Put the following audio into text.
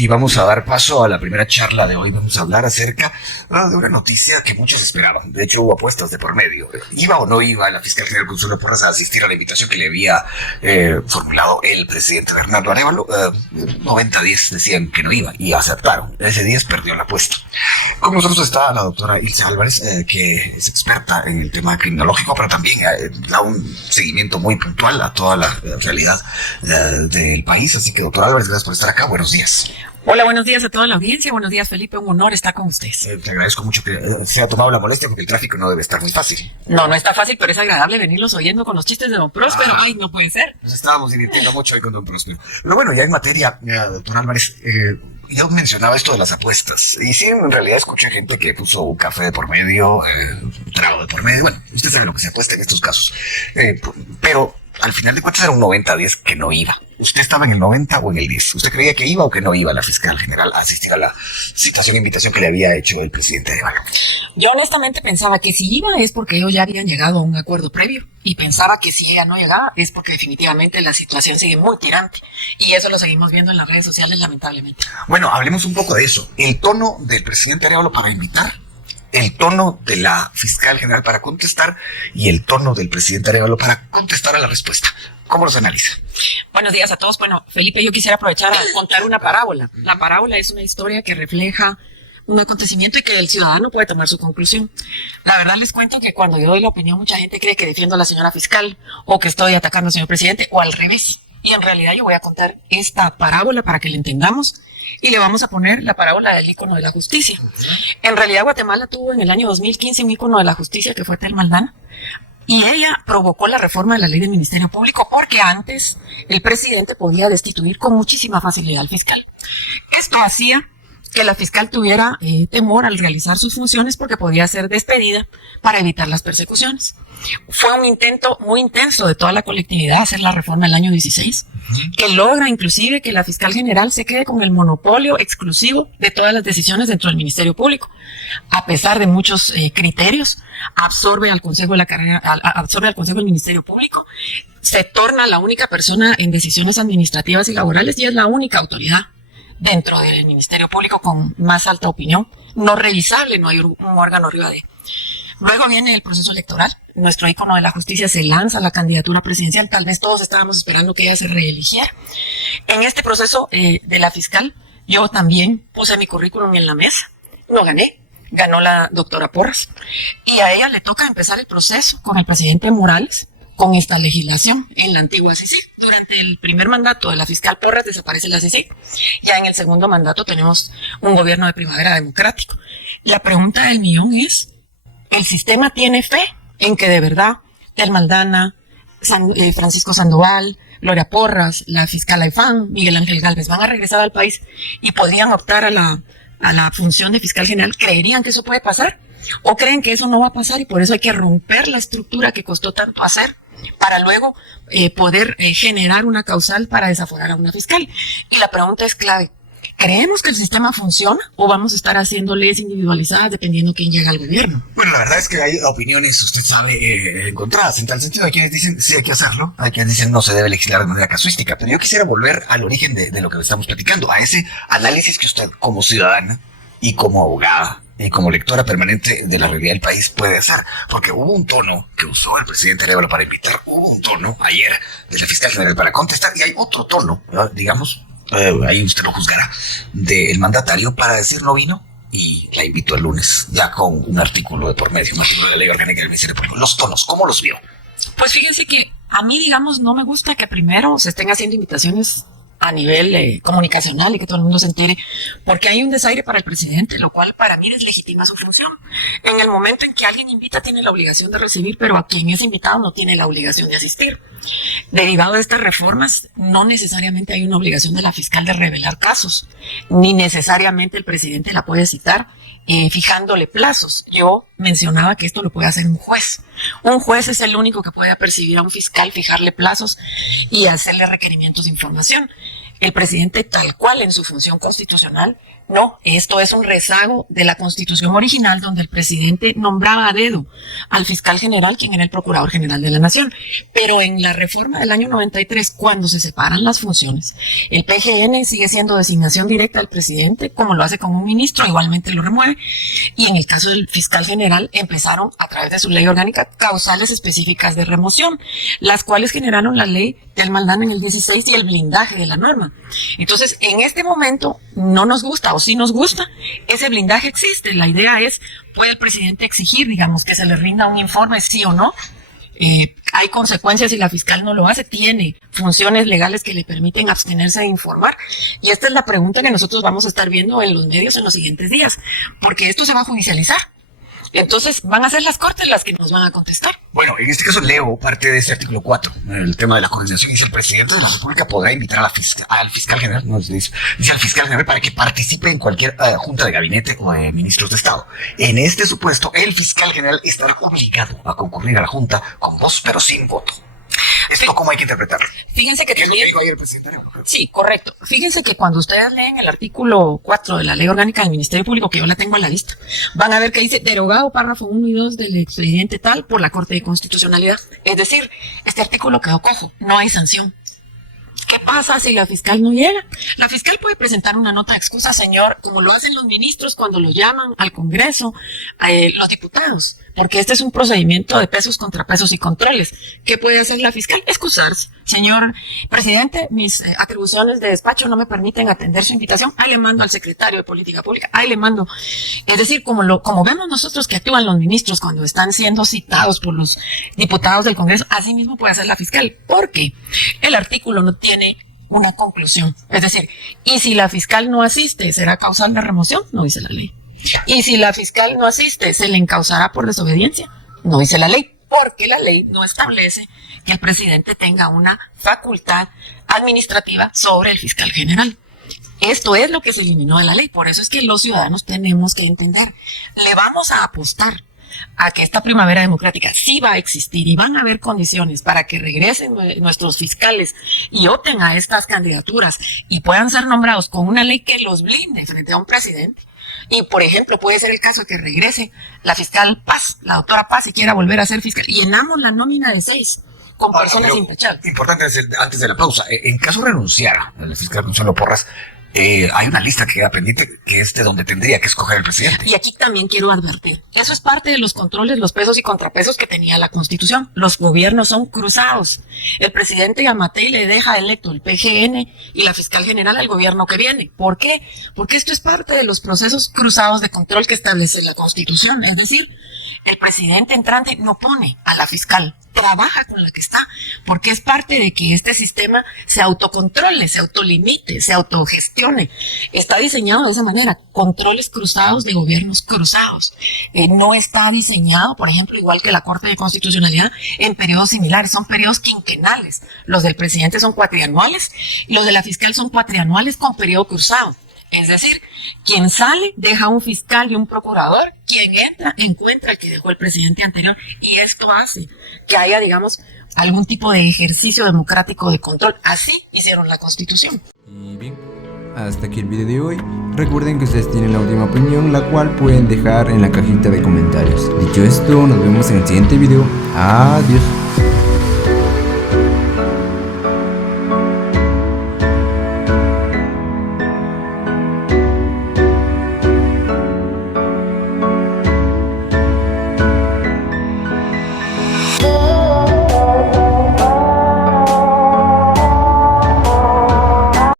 Y vamos a dar paso a la primera charla de hoy. Vamos a hablar acerca de una noticia que muchos esperaban. De hecho, hubo apuestas de por medio. ¿Iba o no iba la fiscal general Consuelo Porras a asistir a la invitación que le había formulado el presidente Bernardo Arévalo? 90-10 decían que no iba y aceptaron. Ese 10 perdió la apuesta. Con nosotros está la doctora Ilse Álvarez, que es experta en el tema criminológico, pero también da un seguimiento muy puntual a toda la realidad del país. Así que, doctora Álvarez, gracias por estar acá. Buenos días. Hola, buenos días a toda la audiencia. Buenos días, Felipe. Un honor estar con ustedes. Te agradezco mucho que se ha tomado la molestia porque el tráfico no debe estar muy fácil. No está fácil, pero es agradable venirlos oyendo con los chistes de Don Próspero. Ay, no puede ser. Nos estábamos divirtiendo mucho hoy con Don Próspero. Pero bueno, ya en materia, doctor Álvarez, yo mencionaba esto de las apuestas. Y sí, en realidad escuché gente que puso un café de por medio, un trago de por medio. Bueno, usted sabe lo que se apuesta en estos casos. Pero al final de cuentas era un 90-10 que no iba. ¿Usted estaba en el 90 o en el 10? ¿Usted creía que iba o que no iba la fiscal general a asistir a la invitación que le había hecho el presidente Arévalo? Yo honestamente pensaba que si iba es porque ellos ya habían llegado a un acuerdo previo. Y pensaba que si ella no llegaba es porque definitivamente la situación sigue muy tirante. Y eso lo seguimos viendo en las redes sociales, lamentablemente. Bueno, hablemos un poco de eso. El tono del presidente Arévalo para invitar, el tono de la fiscal general para contestar y el tono del presidente Arévalo para contestar a la respuesta. ¿Cómo los analiza? Buenos días a todos. Bueno, Felipe, yo quisiera aprovechar a contar una parábola. La parábola es una historia que refleja un acontecimiento y que el ciudadano puede tomar su conclusión. La verdad les cuento que cuando yo doy la opinión, mucha gente cree que defiendo a la señora fiscal o que estoy atacando al señor presidente o al revés. Y en realidad yo voy a contar esta parábola para que la entendamos y le vamos a poner la parábola del ícono de la justicia. En realidad Guatemala tuvo en el año 2015 un ícono de la justicia que fue Telma Aldana. Y ella provocó la reforma de la ley del Ministerio Público porque antes el presidente podía destituir con muchísima facilidad al fiscal. Esto hacía que la fiscal tuviera temor al realizar sus funciones porque podía ser despedida para evitar las persecuciones. Fue un intento muy intenso de toda la colectividad hacer la reforma del año 16, que logra inclusive que la fiscal general se quede con el monopolio exclusivo de todas las decisiones dentro del Ministerio Público. A pesar de muchos criterios, absorbe al Consejo del Ministerio Público, se torna la única persona en decisiones administrativas y laborales y es la única autoridad dentro del Ministerio Público con más alta opinión, no revisable, no hay un órgano arriba de. Luego viene el proceso electoral. Nuestro ícono de la justicia se lanza a la candidatura presidencial. Tal vez todos estábamos esperando que ella se reeligiera. En este proceso de la fiscal, yo también puse mi currículum en la mesa. No gané. Ganó la doctora Porras. Y a ella le toca empezar el proceso con el presidente Morales, con esta legislación en la antigua CICIG. Durante el primer mandato de la fiscal Porras desaparece la CICIG. Ya en el segundo mandato tenemos un gobierno de primavera democrático. La pregunta del millón es, ¿el sistema tiene fe en que de verdad Telma Aldana, Francisco Sandoval, Gloria Porras, la fiscal Aifán, Miguel Ángel Gálvez van a regresar al país y podrían optar a la función de fiscal general? ¿Creerían que eso puede pasar? ¿O creen que eso no va a pasar y por eso hay que romper la estructura que costó tanto hacer para luego poder generar una causal para desaforar a una fiscal? Y la pregunta es clave. ¿Creemos que el sistema funciona o vamos a estar haciendo leyes individualizadas dependiendo quién llega al gobierno? Bueno, la verdad es que hay opiniones, usted sabe, encontradas. En tal sentido, hay quienes dicen sí hay que hacerlo, hay quienes dicen no se debe legislar de manera casuística. Pero yo quisiera volver al origen de lo que estamos platicando, a ese análisis que usted como ciudadana y como abogada y como lectora permanente de la realidad del país puede hacer. Porque hubo un tono que usó el presidente Arévalo para invitar, hubo un tono ayer de la fiscal general para contestar y hay otro tono, digamos, ahí usted lo juzgará, del mandatario para decir no vino y la invito el lunes ya con un artículo de por medio, un artículo de la ley orgánica del Ministerio Público. Los tonos, ¿cómo los vio? Pues fíjense que a mí, digamos, no me gusta que primero se estén haciendo invitaciones a nivel comunicacional y que todo el mundo se entere, porque hay un desaire para el presidente, lo cual para mí deslegitima su función. En el momento en que alguien invita tiene la obligación de recibir, pero a quien es invitado no tiene la obligación de asistir. Derivado de estas reformas, no necesariamente hay una obligación de la fiscal de revelar casos, ni necesariamente el presidente la puede citar fijándole plazos. Yo mencionaba que esto lo puede hacer un juez. Un juez es el único que puede apercibir a un fiscal, fijarle plazos y hacerle requerimientos de información. El presidente, tal cual en su función constitucional, no, esto es un rezago de la Constitución original, donde el presidente nombraba a dedo al fiscal general, quien era el procurador general de la nación. Pero en la reforma del año 93, cuando se separan las funciones, el PGN sigue siendo designación directa del presidente, como lo hace con un ministro, igualmente lo remueve. Y en el caso del fiscal general, empezaron a través de su ley orgánica causales específicas de remoción, las cuales generaron la ley del Maldán en el 16 y el blindaje de la norma. Entonces, en este momento, no nos gusta, o sí nos gusta, ese blindaje existe. La idea es, ¿puede el presidente exigir, digamos, que se le rinda un informe, sí o no? Hay consecuencias si la fiscal no lo hace, tiene funciones legales que le permiten abstenerse de informar. Y esta es la pregunta que nosotros vamos a estar viendo en los medios en los siguientes días, porque esto se va a judicializar. Entonces van a ser las cortes las que nos van a contestar. Bueno, en este caso leo parte de este artículo 4, el tema de la coordinación. Dice: el presidente de la República podrá invitar a al fiscal general, no dice al fiscal general, para que participe en cualquier junta de gabinete o de ministros de Estado. En este supuesto, el fiscal general estará obligado a concurrir a la junta con voz pero sin voto. ¿Esto cómo hay que interpretarlo? Fíjense que ¿Qué es lo que también... dijo ayer el presidente? Sí, correcto. Fíjense que cuando ustedes leen el artículo 4 de la Ley Orgánica del Ministerio Público, que yo la tengo a la vista, van a ver que dice derogado párrafo 1 y 2 del expediente tal por la Corte de Constitucionalidad. Es decir, este artículo quedó cojo, no hay sanción. ¿Qué pasa si la fiscal no llega? La fiscal puede presentar una nota de excusa, señor, como lo hacen los ministros cuando lo llaman al Congreso, los diputados, porque este es un procedimiento de pesos, contrapesos y controles. ¿Qué puede hacer la fiscal? Excusarse. Señor presidente, mis atribuciones de despacho no me permiten atender su invitación. Ahí le mando al secretario de Política Pública. Ahí le mando. Es decir, como vemos nosotros que actúan los ministros cuando están siendo citados por los diputados del Congreso, así mismo puede hacer la fiscal, porque el artículo no tiene una conclusión. Es decir, y si la fiscal no asiste, ¿será causal de remoción? No dice la ley. Y si la fiscal no asiste, ¿se le encausará por desobediencia? No dice la ley, porque la ley no establece que el presidente tenga una facultad administrativa sobre el fiscal general. Esto es lo que se eliminó de la ley. Por eso es que los ciudadanos tenemos que entender. Le vamos a apostar a que esta primavera democrática sí va a existir y van a haber condiciones para que regresen nuestros fiscales y opten a estas candidaturas y puedan ser nombrados con una ley que los blinde frente a un presidente. Y, por ejemplo, puede ser el caso de que regrese la fiscal Paz, la doctora Paz, y quiera volver a ser fiscal. Y llenamos la nómina de 6 con personas impechables. Importante, antes de la pausa, en caso de renunciar el fiscal Consuelo Porras, hay una lista que queda pendiente, que es de donde tendría que escoger el presidente. Y aquí también quiero advertir, eso es parte de los controles, los pesos y contrapesos que tenía la Constitución. Los gobiernos son cruzados. El presidente Yamatei le deja electo el PGN y la fiscal general al gobierno que viene. ¿Por qué? Porque esto es parte de los procesos cruzados de control que establece la Constitución. Es decir, el presidente entrante no pone a la fiscal, trabaja con la que está, porque es parte de que este sistema se autocontrole, se autolimite, se autogestione. Está diseñado de esa manera, controles cruzados de gobiernos cruzados. No está diseñado, por ejemplo, igual que la Corte de Constitucionalidad, en periodos similares, son periodos quinquenales. Los del presidente son cuatrianuales, los de la fiscal son cuatrianuales con periodo cruzado. Es decir, quien sale deja un fiscal y un procurador, quien entra encuentra al que dejó el presidente anterior, y esto hace que haya, digamos, algún tipo de ejercicio democrático de control. Así hicieron la Constitución. Y bien, hasta aquí el video de hoy. Recuerden que ustedes tienen la última opinión, la cual pueden dejar en la cajita de comentarios. Dicho esto, nos vemos en el siguiente video. Adiós.